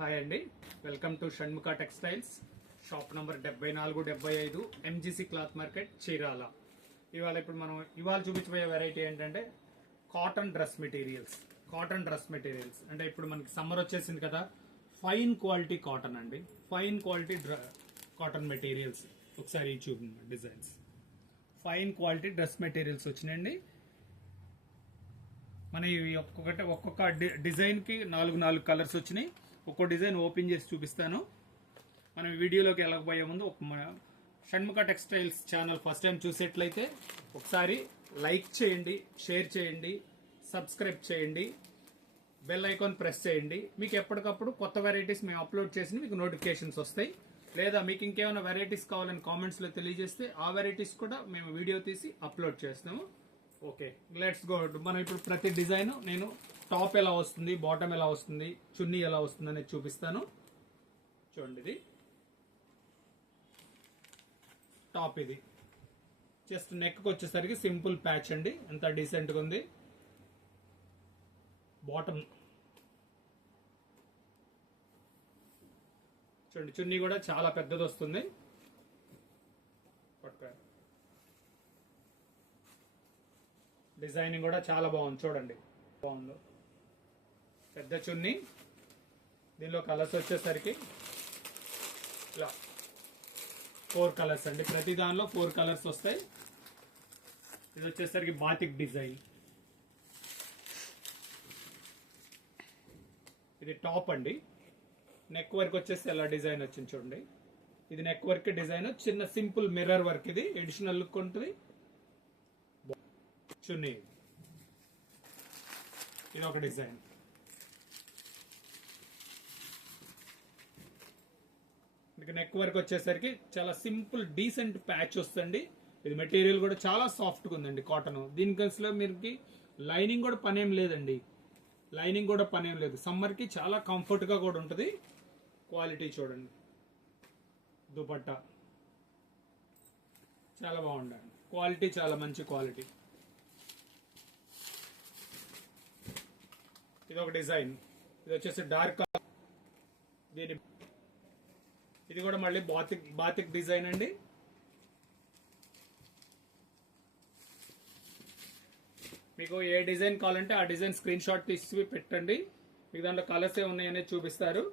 Hi అండి, welcome to Shanmukha textiles, shop number 7475 MGC cloth market, Chirala. ఇప్పుడు మనం చూపించబోయే వెరైటీ ఏంటంటే కాటన్ డ్రెస్ మెటీరియల్స్. అంటే ఇప్పుడు మనకి సమ్మర్ వచ్చేసింది కదా, ఫైన్ క్వాలిటీ కాటన్ అండి, ఫైన్ క్వాలిటీ కాటన్ మెటీరియల్స్. ఒకసారి చూడండి designs. Fine quality dress materials వచ్చినాయండి. మన ఒక్కొక్క డిజైన్ కి నాలుగు కలర్స్ వచ్చినాయి. ఒక్కో డిజైన్ ఓపెన్ చేసి చూపిస్తాను. మనం వీడియోలోకి వెళ్ళకపోయే ముందు Shanmukha textiles channel first time చూసేట్లయితే ఒకసారి లైక్ చేయండి, షేర్ చేయండి, సబ్స్క్రైబ్ చేయండి, బెల్ ఐకాన్ ప్రెస్ చేయండి. మీకు ఎప్పటికప్పుడు కొత్త వెరైటీస్ మేము అప్లోడ్ చేసి మీకు నోటిఫికేషన్స్ వస్తాయి. లేదా మీకు ఇంకేమైనా వెరైటీస్ కావాలని కామెంట్స్ లో తెలియజేస్తే ఆ వెరైటీస్ కూడా మేము వీడియో తీసి అప్లోడ్ చేస్తాము. Okay, let's go. మనం ఇప్పుడు ప్రతి డిజైన్ నేను టాప్ ఎలా వస్తుంది, బాటమ్ ఎలా వస్తుంది, చున్నీ ఎలా వస్తుంది అనేది చూపిస్తాను. చూడండి, ఇది టాప్. ఇది జస్ట్ నెక్ వచ్చేసరికి సింపుల్ ప్యాచ్ అండి, ఎంత డీసెంట్ గా ఉంది. బాటమ్ చూడండి, చున్నీ కూడా చాలా పెద్దది వస్తుంది. డిజైనింగ్ కూడా చాలా బాగుంది, చూడండి బాగుంది. పెద్ద చున్నీ, దీనిలో కలర్స్ వచ్చేసరికి ఇలా 4 కలర్స్ అండి. ప్రతి దానిలో 4 కలర్స్ వస్తాయి. ఇది వచ్చేసరికి బాతిక్ డిజైన్. ఇది టాప్ అండి. నెక్ వర్క్ వచ్చేసి ఎలా డిజైన్ వచ్చింది చూడండి. ఇది నెక్ వర్క్ డిజైన్, చిన్న సింపుల్ మిర్రర్ వర్క్. ఇది ఎడిషనల్ లుక్ ఉంటుంది. చున్నీ, ఇది ఒక డిజైన్. నెక్ వర్క్ వచ్చేసరికి చాలా సింపుల్ డీసెంట్ ప్యాచ్ వస్తుంది. ఇది మెటీరియల్ కూడా చాలా సాఫ్ట్ గా ఉందండి, కాటన్. దీనికి అసలు మీకు లైనింగ్ కూడా పనేం లేదండి, సమ్మర్ కి చాలా కంఫర్ట్ గా కూడా ఉంటుంది. క్వాలిటీ చూడండి, దుపట్టా చాలా బాగుందండి, క్వాలిటీ చాలా మంచి క్వాలిటీ. ఇది ఒక డిజైన్. ఇది వచ్చేసి డార్క్. ఇది కూడా మళ్ళీ బాతిక్ డిజైన్ అండి. మీకు ఏ డిజైన్ కావాలంటే ఆ డిజైన్ స్క్రీన్ షాట్ తీసి పెట్టండి. మీకు దాంట్లో కలర్స్ ఏ ఉన్నాయనేది చూపిస్తారు.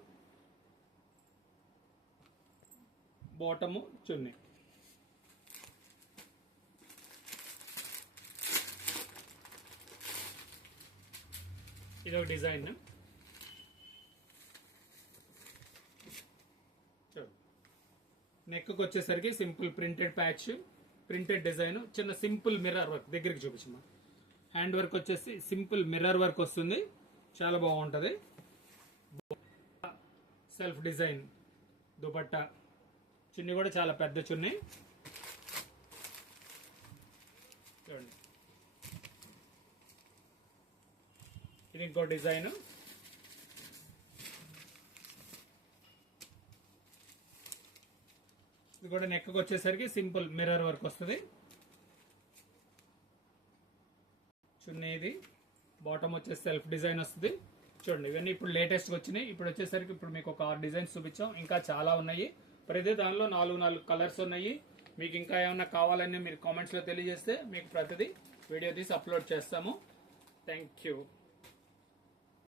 బాటము, చున్నీ. ఇది ఒక డిజైన్. నెక్ వచ్చేసరికి simple printed patch, printed design, చిన్న సింపుల్ మిర్రర్ వర్క్. దగ్గరికి చూపించమ్మా. హ్యాండ్ వర్క్ వచ్చేసి సింపుల్ మిర్రర్ వర్క్ వస్తుంది, చాలా బాగుంటది. సెల్ఫ్ డిజైన్ దుపట్టా, చున్నీ కూడా చాలా పెద్ద చున్నీ. చూడండి, ఇది ఇంకో డిజైన్. ఇది కూడా నెక్ వచ్చేసరికి సింపుల్ మిర్రర్ వర్క్ వస్తుంది. చున్నీ, ఇది బాటమ్ వచ్చేసి సెల్ఫ్ డిజైన్ వస్తుంది. చూడండి, ఇవన్నీ ఇప్పుడు లేటెస్ట్ గా వచ్చినాయి. ఇప్పుడు వచ్చేసరికి ఇప్పుడు మీకు ఒక 6 డిజైన్స్ చూపించాం, ఇంకా చాలా ఉన్నాయి. ప్రతి దానిలో 4 కలర్స్ ఉన్నాయి. మీకు ఇంకా ఏమైనా కావాలని మీరు కామెంట్స్ లో తెలియజేస్తే మీకు ప్రతిదీ వీడియో తీసి అప్లోడ్ చేస్తాము. Thank you.